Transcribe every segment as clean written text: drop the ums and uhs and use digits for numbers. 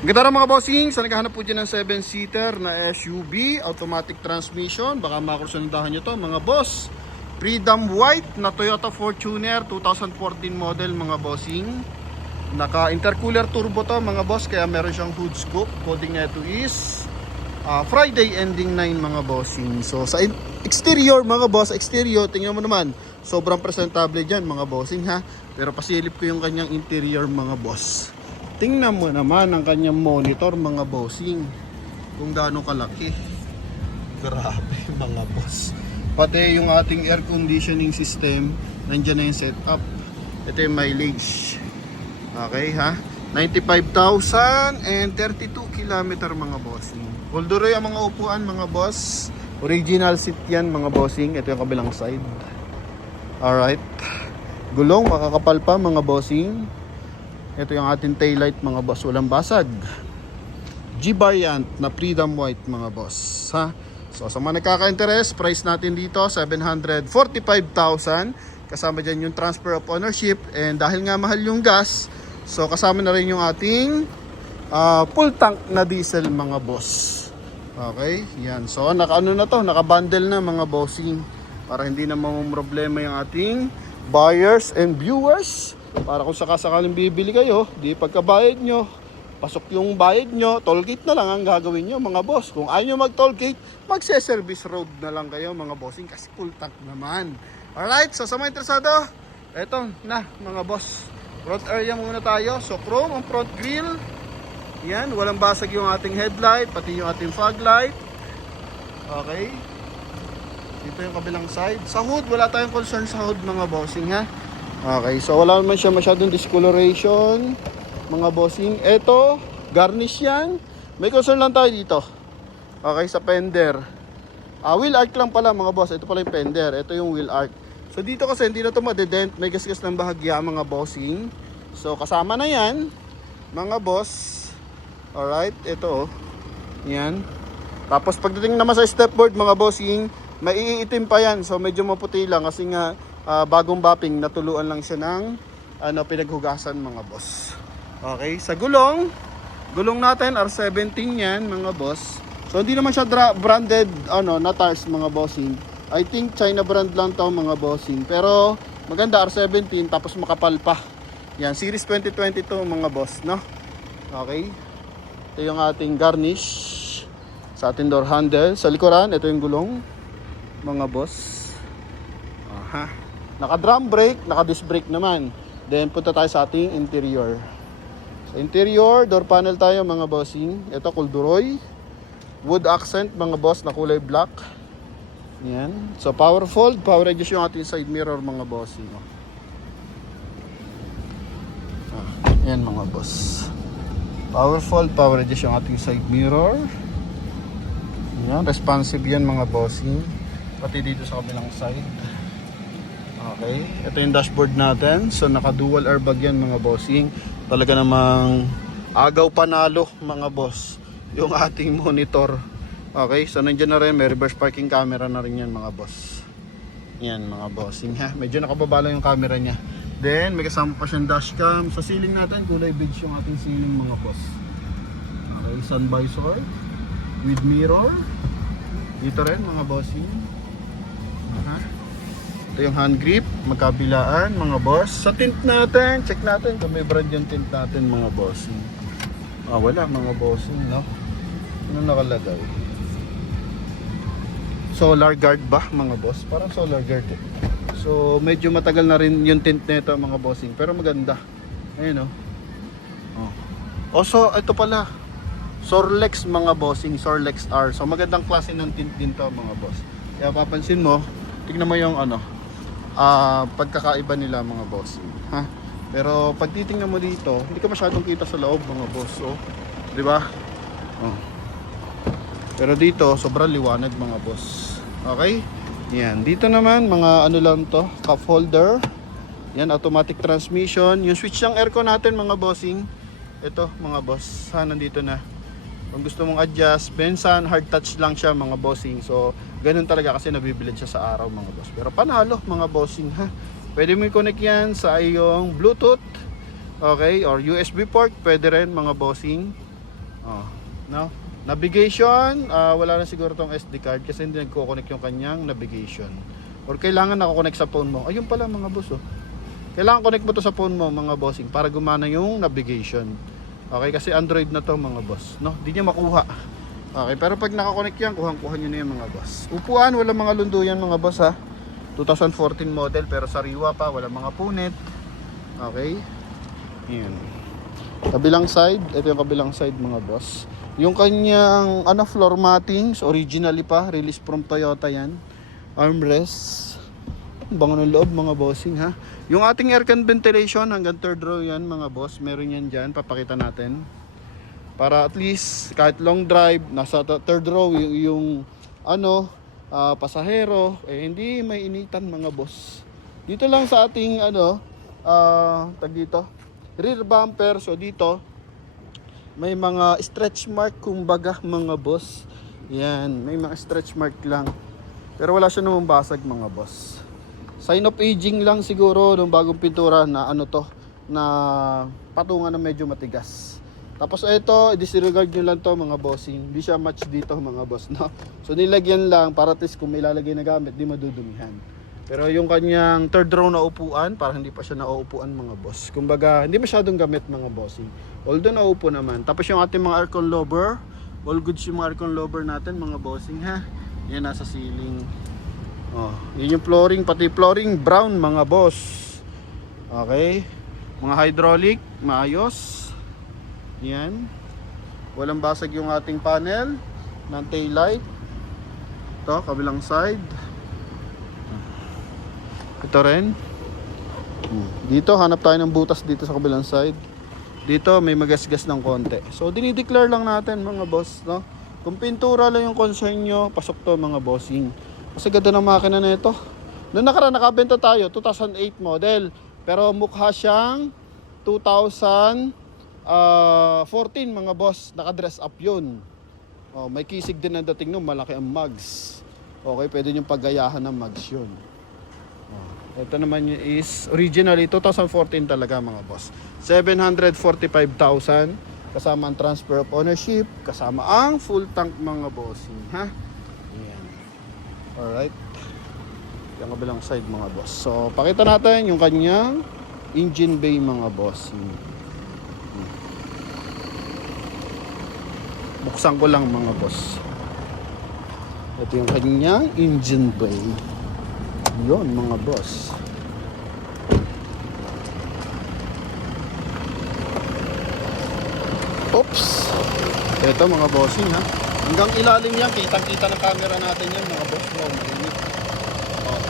Ganda rin mga bossing, sa naghahanap po dyan ng 7-seater na SUV, automatic transmission, baka makursundahan nyo to mga boss. Freedom White na Toyota Fortuner 2014 model mga bossing. Naka intercooler turbo to mga boss, kaya meron siyang hood scoop. Coding na ito is Friday ending 9 mga bossing. So sa exterior mga boss, exterior tingnan mo naman, sobrang presentable dyan mga bossing ha. Pero pasilip ko yung kanyang interior mga boss. Tingnan mo naman ang kanyang monitor mga bossing, kung gaano kalaki. Grabe mga boss. Pati yung ating air conditioning system, nandyan na yung setup. Ito yung mileage. Okay ha, 95,032 km mga bossing. Kolduroy ang mga upuan mga boss. Original seat yan mga bossing. Ito yung kabilang side. Alright. Gulong makakapal pa mga bossing. Ito yung ating taillight mga boss, walang basag. G-variant na Freedom White mga boss ha. So sa mga nagkaka-interest, price natin dito 745,000. Kasama dyan yung transfer of ownership. And dahil nga mahal yung gas, so kasama na rin yung ating full tank na diesel mga boss. Okay, yan. So naka-ano na to, naka-bundle na mga bossing, para hindi na problema yung ating buyers and viewers. Para kung sakasakaling bibili kayo, di pagkabayad nyo, pasok yung bayad nyo, tollgate na lang ang gagawin nyo mga boss. Kung ayaw nyo mag-tollgate, magse-service road na lang kayo mga bossing, kasi full tank naman. Alright, so sa mga interesado, eto na mga boss, front area muna tayo. So chrome ang front grille, yan, walang basag yung ating headlight, pati yung ating fog light. Okay, dito yung kabilang side. Sa hood, wala tayong concern sa hood mga bossing ha. Okay, so wala naman siya masyadong discoloration mga bossing. Ito, garnish yan. May concern lang tayo dito. Okay, sa fender. Wheel arc lang pala mga boss. Ito pala yung fender. Ito yung wheel arc. So dito kasi hindi na ito madedent. May gasgas ng bahagya mga bossing. So kasama na yan mga boss. Alright, ito yan. Tapos pagdating naman sa stepboard mga bossing, may iitim pa yan. So medyo maputi lang kasi nga bagong bapping, natuluan lang siya ng pinaghugasan mga boss. Okay, sa gulong natin R17 yan mga boss. So hindi naman siya branded na tires mga bossing. I think China brand lang to mga bossing. Pero maganda R17 tapos makapal pa. Yan, series 2022 mga boss, no? Okay. Ito yung ating garnish sa ating door handle. Sa likuran, ito yung gulong mga boss. Aha. Naka drum brake, naka disc brake naman. Then punta tayo sa ating interior. Sa interior, door panel tayo mga bossing. Ito corduroy, wood accent mga boss na kulay black. Yan. So power fold, power adjust yung ating side mirror mga bossing. Yan mga boss. Power fold, power adjust yung ating side mirror. Yan, responsive yan mga bossing. Pati dito sa kabilang side. Okay, ito yung dashboard natin. So naka dual airbag yan mga bossing. Talaga namang agaw panalo mga boss yung ating monitor. Okay, so nandiyan na rin, may reverse parking camera na rin yan mga boss. Yan mga bossing ha. Medyo nakababa lang yung camera niya. Then may kasama pa siyang dashcam. Sa ceiling natin, kulay beige yung ating ceiling mga boss. Okay, sun visor with mirror. Dito rin mga bossing. Ito yung hand grip, magkabilaan mga boss. Sa tint natin, check natin kung may brand yung tint natin mga bossing. Wala mga bossing, no? Ano nakalagay? Solar guard ba mga boss? Parang solar guard eh. So medyo matagal na rin yung tint nito mga bossing, pero maganda. Ayun so ito pala, Sorlex mga bossing, Sorlex R. So magandang klase ng tint din to mga boss. Kaya papansin mo, tignan mo yung pagkakaiba nila mga boss ha. Pero pag titingnan mo dito, hindi ka masyadong kita sa loob mga boss, di ba? Pero dito sobrang liwanag mga boss. Okay, yan, dito naman mga lang to, cup holder. Yan, automatic transmission. Yung switch ng aircon natin mga bossing, ito mga boss ha, nandito na. Kung gusto mong adjust, bensan, hard touch lang siya mga bossing. So ganun talaga kasi nabibilad siya sa araw mga boss. Pero panalo mga bossing ha. Pwede mo i-connect yan sa iyong Bluetooth, okay, or USB port, pwede rin mga bossing. Oh, no? Navigation, wala na siguro tong SD card kasi hindi nagko-connect yung kanyang navigation. Or kailangan nako-connect sa phone mo. Ayun pala mga boss oh. Kailangan connect mo to sa phone mo mga bossing para gumana yung navigation. Okay, kasi Android na to mga boss, no? Hindi niya makuha. Okay, pero pag naka-connect yan, kuhang-kuha niyo na yan mga boss. Upuan, wala mga lunduyan mga boss ha. 2014 model pero sariwa pa, wala mga punit. Okay. Yan. Kabilang side, ito yung kabilang side mga boss. Yung kanyang floor mattings, originally pa, release from Toyota yan. Armrest. Bango ng loob mga bossing ha. Yung ating aircon ventilation hanggang third row yan mga boss. Meron yan dyan, papakita natin. Para at least kahit long drive, nasa third row yung pasahero, hindi may initan mga boss. Dito lang sa ating tag dito, rear bumper. So dito may mga stretch mark kumbaga mga boss. Yan, may mga stretch mark lang. Pero wala siya namang basag mga boss. Sign of aging lang siguro nung bagong pintura na na patungan na medyo matigas. Tapos ito, disregard nyo lang to mga bossing. Hindi siya match dito mga boss, no? So nilagyan lang para at least kung may lalagay na gamit, di madudumihan. Pero yung kanyang third row na upuan, para hindi pa siya nauupuan mga boss. Kumbaga, hindi masyadong gamit mga bossing. Although naupo naman. Tapos yung ating mga aircon lover, all goods yung mga aircon lover natin mga bossing ha. Yan nasa ceiling. Oh, yun yung flooring, pati flooring brown mga boss. Okay. Mga hydraulic, maayos. Yan. Walang basag yung ating panel ng tail light. Ito, kabilang side. Ito rin. Dito, hanap tayo ng butas dito sa kabilang side. Dito, may magasgas ng konti. So, dinideclare lang natin mga boss, no? Kung pintura lang yung concern nyo, pasok to mga bossing. Kasi ganda ng makina na ito. Noong nakaraan, nakabenta tayo, 2008 model. Pero mukha siyang 2014 mga boss. Naka-dress up yun. Oh, may kisig din na dating nung malaki ang mugs. Okay, pwede yung paggayahan ng mugs yun. Oh, ito naman is originally 2014 talaga mga boss. 745,000 kasama ang transfer of ownership, kasama ang full tank mga bossing ha. Ayan. Alright. Yung kabilang side mga boss. So pakita natin yung kanyang engine bay mga bossing. Buksan ko lang mga boss. Ito yung kanyang engine bay. Yun mga boss. Oops. Ito mga bossing ha. Hanggang ilalim yan, kitang-kita ng camera natin yan mga boss. Wow, marinit. Oh.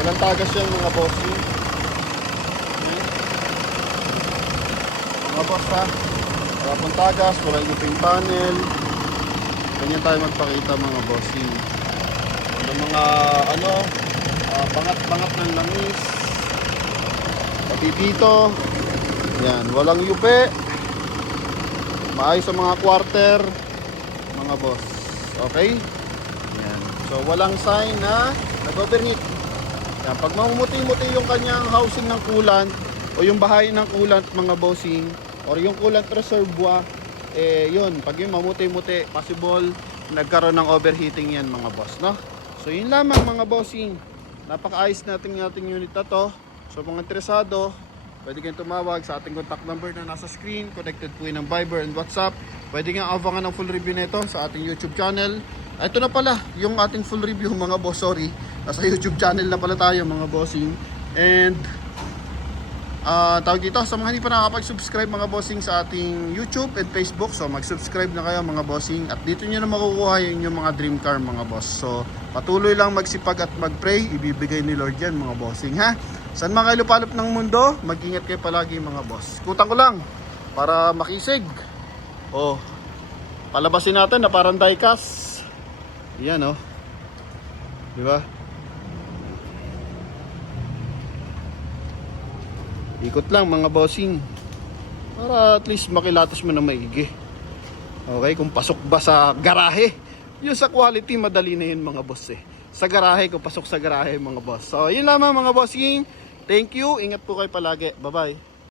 Walang tagas yan mga bossing. Mga boss ha. Wala pong tagas, wala yung panel. Ganyan tayo magpakita mga bossing. Yung mga bangat-bangat ng langis. Pati dito. Yan, walang yupe. Maayos sa mga quarter mga boss. Okay? Yan. So walang sign na nag-overheat. Yan, pag mamumuti-muti yung kanyang housing ng coolant o yung bahay ng coolant mga bossing or yung coolant reservoir, yun, pag yung mamuti-muti, possible nagkaroon ng overheating yan mga boss, no? So yun lamang mga bossing. Napakaayos natin yung ating unit na to. So mga interesado, pwede kayong tumawag sa ating contact number na nasa screen. Connected po yun ng Viber and WhatsApp. Pwede nga abangan ng full review nito sa ating YouTube channel. Ito na pala yung ating full review mga boss. Sorry, nasa YouTube channel na pala tayo mga bossing. And tawag dito, sa mga hindi pa nakakapag-subscribe mga bossing sa ating YouTube and Facebook, so mag-subscribe na kayo mga bossing. At dito nyo na makukuha yung mga dream car mga boss. So patuloy lang magsipag at mag-pray. Ibibigay ni Lord yan mga bossing ha. Saan mga kayo lupalop ng mundo, mag-ingat kayo palagi mga boss. Kutang ko lang para makisig. Oh, palabasin natin na parang diecast. Yan oh. Diba? Ikot lang mga bossing. Para at least makilatos mo na maigi. Okay, kung pasok ba sa garahe. Yung sa quality, madali na yun mga boss eh. Sa garahe, kung pasok sa garahe mga boss. So, yun lamang mga bossing. Thank you. Ingat po kayo palagi. Bye-bye.